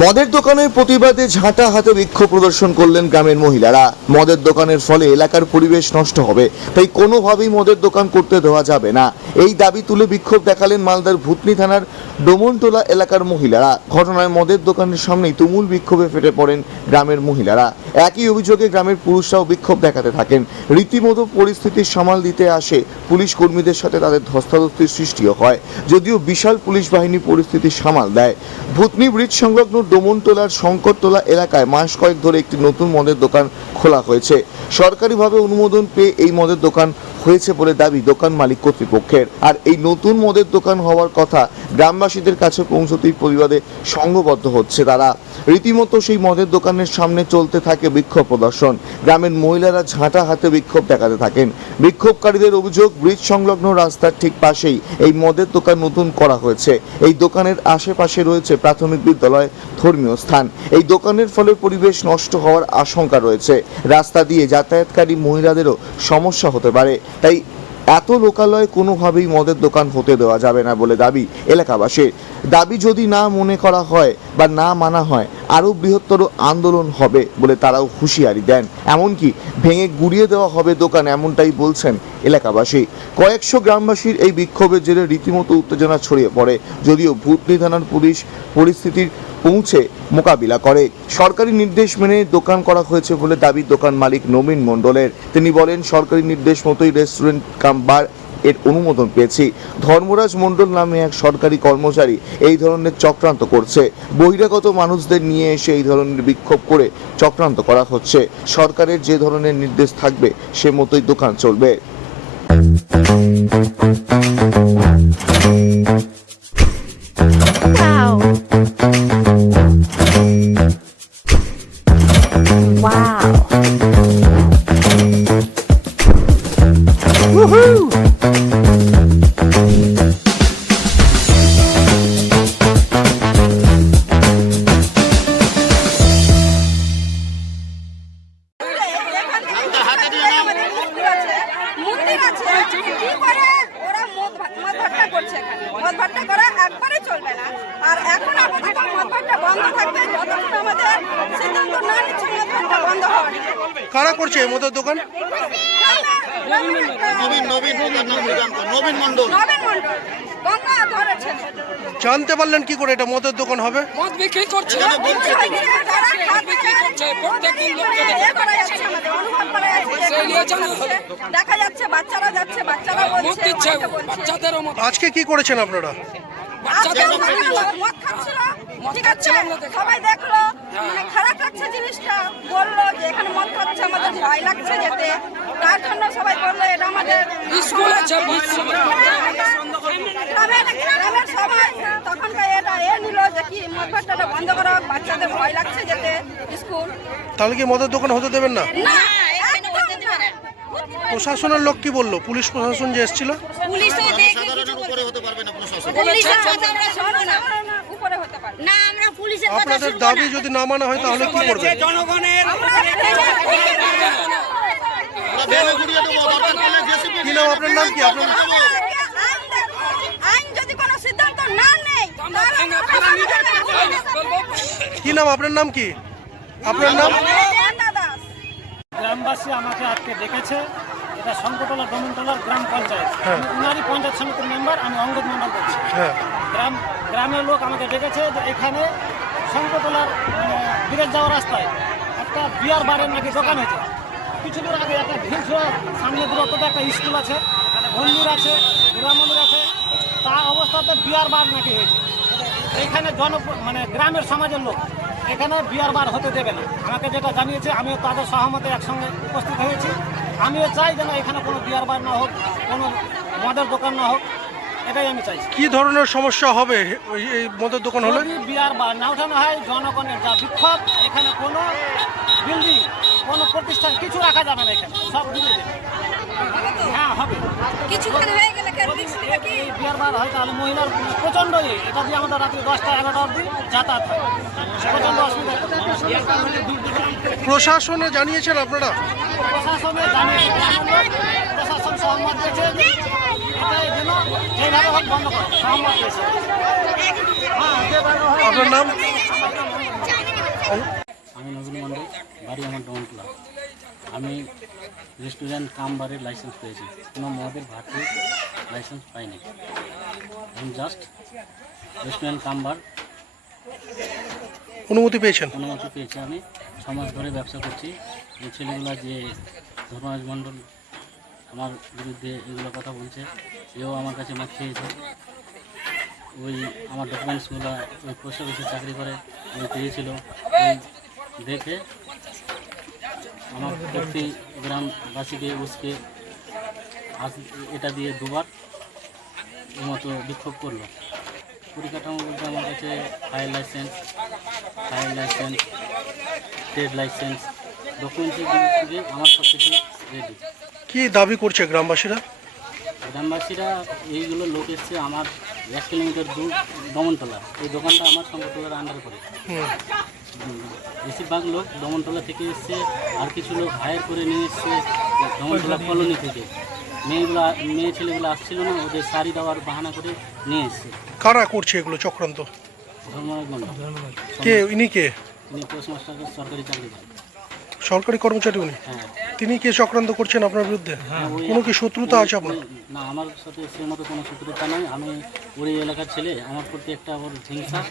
মদের দোকানের প্রতিবাদে ঝাঁটা হাতে বিক্ষোভ প্রদর্শন করলেন গ্রামের মহিলারা। মদের দোকানের ফলে এলাকার পরিবেশ নষ্ট হবে, তাই কোনোভাবেই মদের দোকান করতে দেওয়া যাবে না। এই দাবি তুলে বিক্ষোভ দেখালেন মালদার ভূতনি থানার ডোমনটোলা এলাকার মহিলারা। ঘটনায় মদের দোকানের সামনেই তুমুল বিক্ষোভে ফেটে পড়েন গ্রামের মহিলারা। একই অভিযোগে গ্রামের পুরুষরাও বিক্ষোভ দেখাতে থাকেন। রীতিমতো পরিস্থিতির সামাল দিতে আসে পুলিশ কর্মীদের সাথে তাদের ধস্তাধস্তির সৃষ্টিও হয়, যদিও বিশাল পুলিশ বাহিনী পরিস্থিতি সামাল দেয়। ভূতনি ব্রিজ সংলগ্ন ডোমনটোলার শঙ্করটোলা এলাকায় মাস কয়েক ধরে একটি নতুন মদের দোকান খোলা হয়েছে। সরকারিভাবে অনুমোদন পেয়ে এই মদের দোকান হয়েছে বলে দাবি দোকান মালিক কর্তৃপক্ষের। আর এই নতুন মদের দোকান হওয়ার কথা গ্রামবাসীদের কাছে পৌঁছতেই পরিবারে সংঘবদ্ধ হচ্ছে তারা। রীতিমতো সেই মদের দোকানের সামনে চলতে থাকে বিক্ষোভ প্রদর্শন। গ্রামের মহিলারা ঝাঁটা হাতে বিক্ষোভ দেখাতে থাকেন। বিক্ষোভকারীদের অভিযোগ, ব্রিজ সংলগ্ন রাস্তার ঠিক পাশেই এই মদের দোকান নতুন করা হয়েছে। এই দোকানের আশেপাশে রয়েছে প্রাথমিক বিদ্যালয়, ধর্মীয় স্থান। এই দোকানের ফলে পরিবেশ নষ্ট হওয়ার আশঙ্কা রয়েছে। রাস্তা দিয়ে যাতায়াতকারী মহিলাদেরও সমস্যা হতে পারে। তাই এত লোকালয় কোনোভাবেই মদের দোকান হতে দেওয়া যাবে না বলে দাবি এলাকাবাসীর। দাবি যদি না মনে করা হয় বা না মানা হয়, আরও বৃহত্তর আন্দোলন হবে বলে তারাও হুঁশিয়ারি দেন। এমনকি ভেঙে গুড়িয়ে দেওয়া হবে দোকান এমনটাই বলছেন এলাকাবাসী। কয়েকশো গ্রামবাসীর এই বিক্ষোভের জেরে রীতিমতো উত্তেজনা ছড়িয়ে পড়ে, যদিও ভূতনি থানার পুলিশ পরিস্থিতির পৌঁছে মোকাবিলা করে। সরকারি নির্দেশ মেনে দোকান করা হয়েছে বলে দাবি দোকান মালিক নবীন মণ্ডলের। তিনি বলেন, সরকারি নির্দেশ মতোই রেস্টুরেন্ট কাম বার এর অনুমোদন পেয়েছি। ধর্মরাজ মণ্ডল নামে এক সরকারি কর্মচারী এই ধরনের চক্রান্ত করছে। বহিরাগত মানুষদের নিয়ে এসে এই ধরনের বিক্ষোভ করে চক্রান্ত করা হচ্ছে। সরকারের যে ধরনের নির্দেশ থাকবে, সে মতোই দোকান চলবে। Wow. Wow. Woohoo! মন্দির আছে কি করে ওরা মদ মদ ভাট্টা করছে এখানে। মদ ভাট্টা করা একবারে চলবে না। আর এখন আপাতত মদ ভাট্টা বন্ধ থাকবে যতক্ষণ আমাদের সিদ্ধান্ত না নিচ্ছে মদ ভাট্টা বন্ধ হওয়ার কারা করছে মদের দোকান? নবীন নবীন নবীন মন্ডল জানতে পারলেন কি করে এটা মদের দোকান হবে? মদ বিক্রি করছে। দেখে যাচ্ছে বাচ্চারা যাচ্ছে বাচ্চারা বলছে আজকে কি করেছেন আপনারা? সবাই দেখল মানে খারাপ লাগছে জিনিসটা বলল যে এখানে মদ খাচ্ছে আমাদের ভয় লাগছে যেতে। তার জন্য সবাই বলল এটা আমাদের স্কুল আছে গ্রামের গ্রামের সবাই তখনকার এটা এ নিল যে কি মদ ভাট্টাটা বন্ধ করা বাচ্চাদের ভয় লাগছে যেতে স্কুল। তাহলে কি মদের দোকান হতে দেবেন না? না প্রশাসনের লোক কি বলল? পুলিশ প্রশাসন যে এসেছিল? পুলিশও দেখে কিছু পুলিশের কথা আমরা শুনব না। উপরে হতে পারে না। আমরা পুলিশের কথা আপনাদের দাবি যদি না মানা হয় তাহলে কি করবেন কি নাম আপনার নাম কি? আপনার আইন যদি কোনো সিদ্ধান্ত না নেই তাহলে কি নাম? আপনার নাম কি? আপনার নাম? গ্রামবাসী আমাকে আজকে দেখেছে। এটা শঙ্করতলা দমনতলার গ্রাম পঞ্চায়েত। আমি উনারই পঞ্চায়েত সমিতির মেম্বার আমি অঙ্গদ মন্ডল করছি। হ্যাঁ। গ্রাম গ্রামের লোক আমাকে ডেকেছে যে এখানে শঙ্করতলার মানে বিরেজ যাওয়ার রাস্তায় একটা বিয়ার বারের নাকি দোকান হয়েছে। কিছু আগে একটা ভিড় ছিল সামনে দূরত্বতে একটা স্কুল আছে মন্দির আছে দুর্গা মন্দির আছে তা অবস্থাতে বিয়ার বার নাকি হয়েছে। এখানে জন মানে গ্রামের সমাজের লোক এখানে বিয়ার বার হতে দেবে না। আমাকে যেটা জানিয়েছে আমিও তাদের সহমতে একসঙ্গে উপস্থিত হয়েছি। আমিও চাই যেন এখানে কোনো বিয়ার বার না হোক কোনো মদের দোকান না হোক এটাই আমি চাইছি। কি ধরনের সমস্যা হবে? এই- মদের দোকান হলে? বিয়ার বার না উঠানো হয় জনগণের যা বিক্ষোভ এখানে কোনো বিল্ডিং সব হ্যাঁ হবে। কিছুক্ষণ হয়ে গেলে কেন এই বিয়ার বার হয় তাহলে মহিলার প্রচণ্ড ইয়ে এটা দিয়ে আমাদের রাত্রি দশটা এগারোটা অবধি যাতায়াত হয়। প্রচণ্ড অসুবিধা। প্রশাসনে জানিয়েছেন আপনারা? প্রশাসনে জানিয়ে প্রশাসন সহমত দিয়েছে। এটাই যেন যেভাবে হোক বন্ধ করে সহমত দিয়েছে। হ্যাঁ আপনার নাম? আমি নজরুল মণ্ডল বাড়ি আমার আমি রেস্টুরেন্ট কাম বারের লাইসেন্স পেয়েছি। কোনো মদের ভাটি লাইসেন্স পাইনি। আমি জাস্ট রেস্টুরেন্ট কাম বার অনুমতি পেয়েছেন? অনুমতি পেয়েছি আমি। ছ মাস ধরে ব্যবসা করছি। এই ছেলেগুলো যে ধর্মরাজ মণ্ডল আমার বিরুদ্ধে এগুলো কথা বলছে এও আমার কাছে মাছ খেয়েছে ওই আমার ডকুমেন্টসগুলো ওই পোস্ট অফিসে চাকরি করে ওই পেয়েছিল। ওই দেখে আমার প্রতি গ্রামবাসীকে উসকে এটা দিয়ে দুবার মতো বিক্ষোভ করল। পরিকাঠামো বলতে আমার কাছে fire license fire license trade license ডকুমেন্টের থেকে আমার সব কিছু রেডি কি দাবি করছে গ্রামবাসীরা? গ্রামবাসীরা এইগুলো লোক এসছে আমার এক কিলোমিটার দূর দমনতলা। এই দোকানটা আমার সংগঠনের আন্ডার করে বেশিরভাগ লোক দমনতলা থেকে এসছে আর কিছু লোক হায়ার করে নিয়ে এসছে দমনতলা কলোনি থেকে। মেয়েগুলো মেয়ে ছেলেগুলো আসছিল না ওদের শাড়ি দেওয়ার বাহানা করে নিয়ে এসছে। কারা করছে এগুলো চক্রান্ত? কে ইনি কে? উনি পোস্টমাস্টারের সরকারি চাকরি করেন সরকারি কর্মচারী উনি? হ্যাঁ। তিনি কে চক্রান্ত করছেন আপনার বিরুদ্ধে? ওই- কোনো কি শত্রুতা আছে আপনার? না আমার সাথে সে মতো কোনো শত্রুতা নয় আমি ওই এলাকার ছেলে আমার প্রতি একটা ওর হিংসা।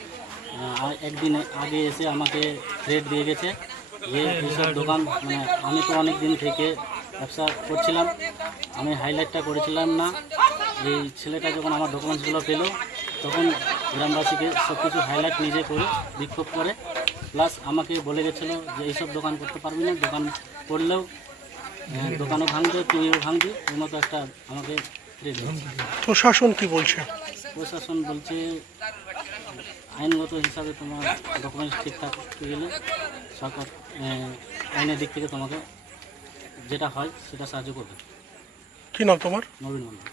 একদিন আগে এসে আমাকে থ্রেড দিয়ে গেছে যে এইসব দোকান মানে আমি তো অনেক দিন থেকে ব্যবসা করছিলাম আমি হাইলাইটটা করেছিলাম না। এই ছেলেটা যখন আমার ডকুমেন্টসগুলো পেল তখন গ্রামবাসীকে সব কিছু হাইলাইট নিজে করে বিক্ষোভ করে। প্লাস আমাকে বলে গেছিল যে এইসব দোকান করতে পারবি না দোকান করলেও দোকানও ভাঙবে তুইও ভাঙবি ওই মতো একটা আমাকে প্রশাসন কি বলছে? প্রশাসন বলছে আইনগত হিসাবে তোমার ডকুমেন্টস ঠিকঠাক থাকতে গেলে সরকার আইনের দিক থেকে তোমাকে যেটা হয় সেটা সাহায্য করবে। কী নাম তোমার? নবীন মন্ডল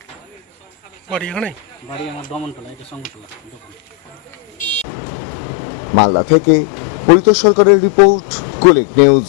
বাড়ি এখানে বাড়ি আমার দমনতলা এটা সঙ্গতলা দোকান। মালদা থেকে পরিত সরকারের রিপোর্ট কোলেক নিউজ।